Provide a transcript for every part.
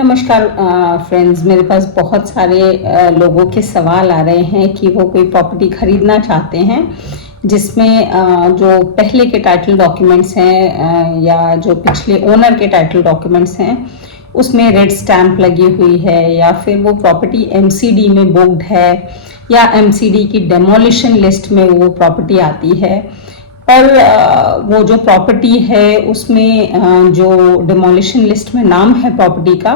नमस्कार फ्रेंड्स। मेरे पास बहुत सारे लोगों के सवाल आ रहे हैं कि वो कोई प्रॉपर्टी खरीदना चाहते हैं जिसमें जो पहले के टाइटल डॉक्यूमेंट्स हैं या जो पिछले ओनर के टाइटल डॉक्यूमेंट्स हैं उसमें रेड स्टैंप लगी हुई है, या फिर वो प्रॉपर्टी एमसीडी में बुक्ड है या एमसीडी की डेमोलिशन लिस्ट में वो प्रॉपर्टी आती है। पर वो जो प्रॉपर्टी है उसमें जो डिमोलिशन लिस्ट में नाम है प्रॉपर्टी का,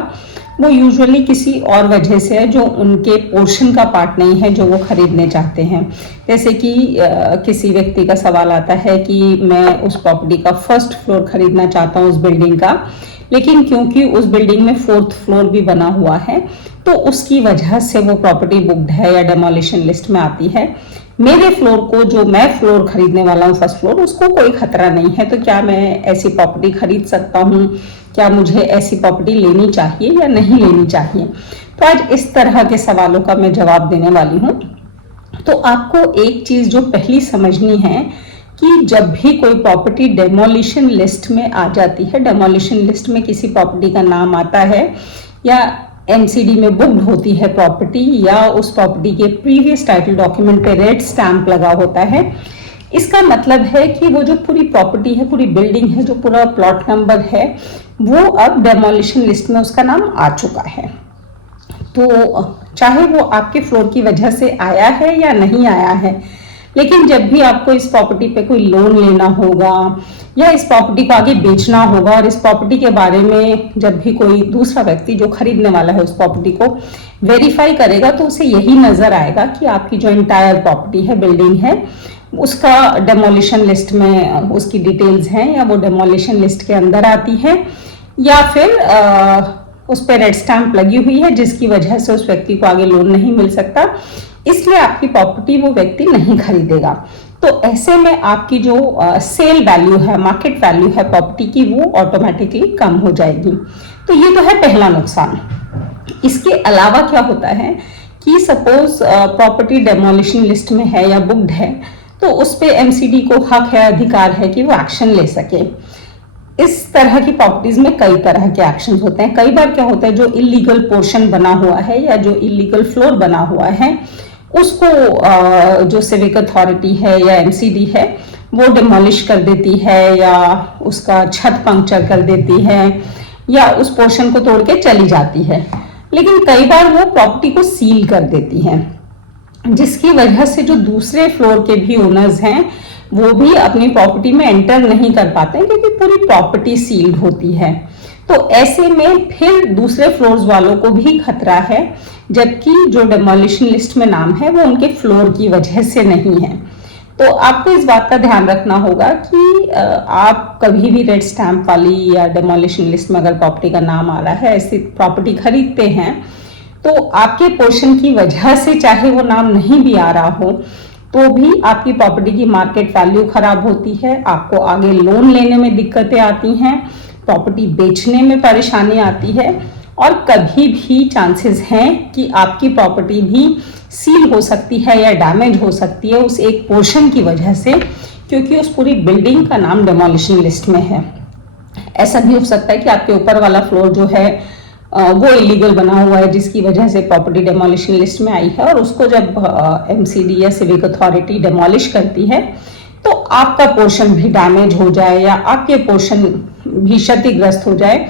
वो यूजुअली किसी और वजह से है जो उनके पोर्शन का पार्ट नहीं है जो वो खरीदने चाहते हैं। जैसे कि किसी व्यक्ति का सवाल आता है कि मैं उस प्रॉपर्टी का फर्स्ट फ्लोर खरीदना चाहता हूँ उस बिल्डिंग का, लेकिन क्योंकि उस बिल्डिंग में फोर्थ फ्लोर भी बना हुआ है तो उसकी वजह से वो प्रॉपर्टी बुक्ड है या डेमोलिशन लिस्ट में आती है। मेरे फ्लोर को, जो मैं फ्लोर खरीदने वाला हूँ फर्स्ट फ्लोर, उसको कोई खतरा नहीं है, तो क्या मैं ऐसी प्रॉपर्टी खरीद सकता हूँ? क्या मुझे ऐसी प्रॉपर्टी लेनी चाहिए या नहीं लेनी चाहिए? तो आज इस तरह के सवालों का मैं जवाब देने वाली हूँ। तो आपको एक चीज जो पहली समझनी है कि जब भी कोई प्रॉपर्टी डेमोलिशन लिस्ट में आ जाती है, डेमोलिशन लिस्ट में किसी प्रॉपर्टी का नाम आता है या एमसीडी में बुक्ड होती है प्रॉपर्टी, या उस प्रॉपर्टी के प्रीवियस टाइटल डॉक्यूमेंट पे रेड स्टैंप लगा होता है, इसका मतलब है कि वो जो पूरी प्रॉपर्टी है, पूरी बिल्डिंग है, जो पूरा प्लॉट नंबर है, वो अब डेमोलिशन लिस्ट में उसका नाम आ चुका है। तो चाहे वो आपके फ्लोर की वजह से आया है या नहीं आया है, लेकिन जब भी आपको इस प्रॉपर्टी पे कोई लोन लेना होगा या इस प्रॉपर्टी को आगे बेचना होगा, और इस प्रॉपर्टी के बारे में जब भी कोई दूसरा व्यक्ति जो खरीदने वाला है उस प्रॉपर्टी को वेरीफाई करेगा, तो उसे यही नजर आएगा कि आपकी जो इंटायर प्रॉपर्टी है, बिल्डिंग है, उसका डेमोलिशन लिस्ट में उसकी डिटेल्स हैं, या वो डेमोलिशन लिस्ट के अंदर आती है, या फिर उस पर रेड स्टैंप लगी हुई है जिसकी वजह से उस व्यक्ति को आगे लोन नहीं मिल सकता, इसलिए आपकी प्रॉपर्टी वो व्यक्ति नहीं खरीदेगा। तो ऐसे में आपकी जो सेल वैल्यू है, मार्केट वैल्यू है प्रॉपर्टी की, वो ऑटोमेटिकली कम हो जाएगी। तो ये तो है पहला नुकसान। इसके अलावा क्या होता है कि सपोज प्रॉपर्टी डेमोलिशन लिस्ट में है या बुक्ड है, तो उस पे एमसीडी को हक है, अधिकार है कि वो एक्शन ले सके। इस तरह की प्रॉपर्टीज में कई तरह के एक्शंस होते हैं। कई बार क्या होता है, जो इलीगल पोर्शन बना हुआ है या जो इलीगल फ्लोर बना हुआ है, उसको जो सिविक अथॉरिटी है या एमसीडी है वो डिमोलिश कर देती है, या उसका छत पंक्चर कर देती है, या उस पोर्शन को तोड़ के चली जाती है। लेकिन कई बार वो प्रॉपर्टी को सील कर देती है, जिसकी वजह से जो दूसरे फ्लोर के भी ओनर्स हैं वो भी अपनी प्रॉपर्टी में एंटर नहीं कर पाते हैं, क्योंकि पूरी प्रॉपर्टी सील्ड होती है। तो ऐसे में फिर दूसरे फ्लोर्स वालों को भी खतरा है, जबकि जो डेमोलिशन लिस्ट में नाम है वो उनके फ्लोर की वजह से नहीं है। तो आपको इस बात का ध्यान रखना होगा कि आप कभी भी रेड स्टैंप वाली या डेमोलिशन लिस्ट में अगर प्रॉपर्टी का नाम आ रहा है, ऐसी प्रॉपर्टी खरीदते हैं, तो आपके पोर्शन की वजह से चाहे वो नाम नहीं भी आ रहा हो, तो भी आपकी प्रॉपर्टी की मार्केट वैल्यू खराब होती है, आपको आगे लोन लेने में दिक्कतें आती हैं, प्रॉपर्टी बेचने में परेशानी आती है, और कभी भी चांसेस हैं कि आपकी प्रॉपर्टी भी सील हो सकती है या डैमेज हो सकती है उस एक पोर्शन की वजह से, क्योंकि उस पूरी बिल्डिंग का नाम डेमोलिशन लिस्ट में है। ऐसा भी हो सकता है कि आपके ऊपर वाला फ्लोर जो है वो इलीगल बना हुआ है, जिसकी वजह से प्रॉपर्टी डेमोलिशन लिस्ट में आई है, और उसको जब एमसीडी या सिविक अथॉरिटी डेमोलिश करती है तो आपका पोर्शन भी डैमेज हो जाए या आपके पोर्शन भी क्षतिग्रस्त हो जाए,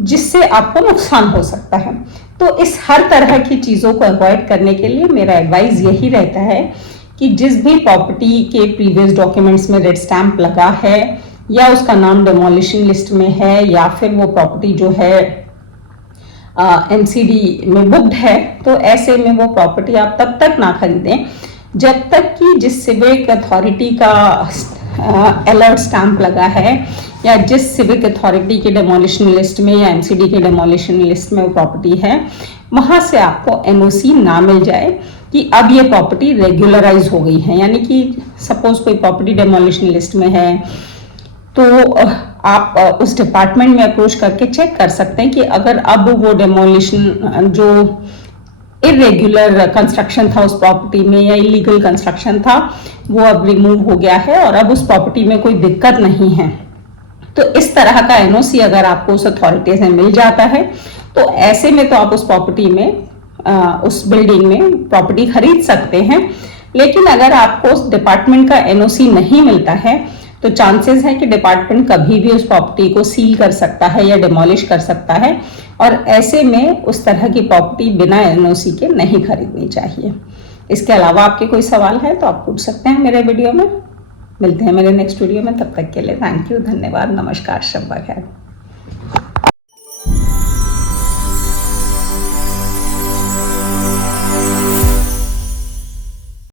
जिससे आपको नुकसान हो सकता है। तो इस हर तरह की चीज़ों को अवॉइड करने के लिए मेरा एडवाइस यही रहता है कि जिस भी प्रॉपर्टी के प्रीवियस डॉक्यूमेंट्स में रेड स्टैंप लगा है, या उसका नाम डेमोलिशन लिस्ट में है, या फिर वो प्रॉपर्टी जो है एमसीडी में बुक्ड है, तो ऐसे में वो प्रॉपर्टी आप तब तक ना खरीदें जब तक कि जिस सिविक अथॉरिटी का अलर्ट स्टैंप लगा है, या जिस सिविक अथॉरिटी के डेमोलिशन लिस्ट में या एमसीडी के डेमोलिशन लिस्ट में वो प्रॉपर्टी है, वहां से आपको एनओसी ना मिल जाए कि अब ये प्रॉपर्टी रेगुलराइज हो गई है। यानी कि सपोज कोई प्रॉपर्टी डेमोलिशन लिस्ट में है, तो आप उस डिपार्टमेंट में अप्रोच करके चेक कर सकते हैं कि अगर अब वो डेमोलिशन जो इरेग्युलर कंस्ट्रक्शन था उस प्रॉपर्टी में, या इलीगल कंस्ट्रक्शन था, वो अब रिमूव हो गया है और अब उस प्रॉपर्टी में कोई दिक्कत नहीं है। तो इस तरह का एनओसी अगर आपको उस अथॉरिटी से मिल जाता है तो ऐसे में तो आप उस प्रॉपर्टी में उस बिल्डिंग में प्रॉपर्टी खरीद सकते हैं। लेकिन अगर आपको उस डिपार्टमेंट का एनओसी नहीं मिलता है तो चांसेस है कि डिपार्टमेंट कभी भी उस प्रॉपर्टी को सील कर सकता है या डिमोलिश कर सकता है, और ऐसे में उस तरह की प्रॉपर्टी बिना एनओसी के नहीं खरीदनी चाहिए। इसके अलावा आपके कोई सवाल है तो आप पूछ सकते हैं मेरे वीडियो में। मिलते हैं मेरे नेक्स्ट वीडियो में, तब तक के लिए थैंक यू, धन्यवाद, नमस्कार, शब्बा खैर।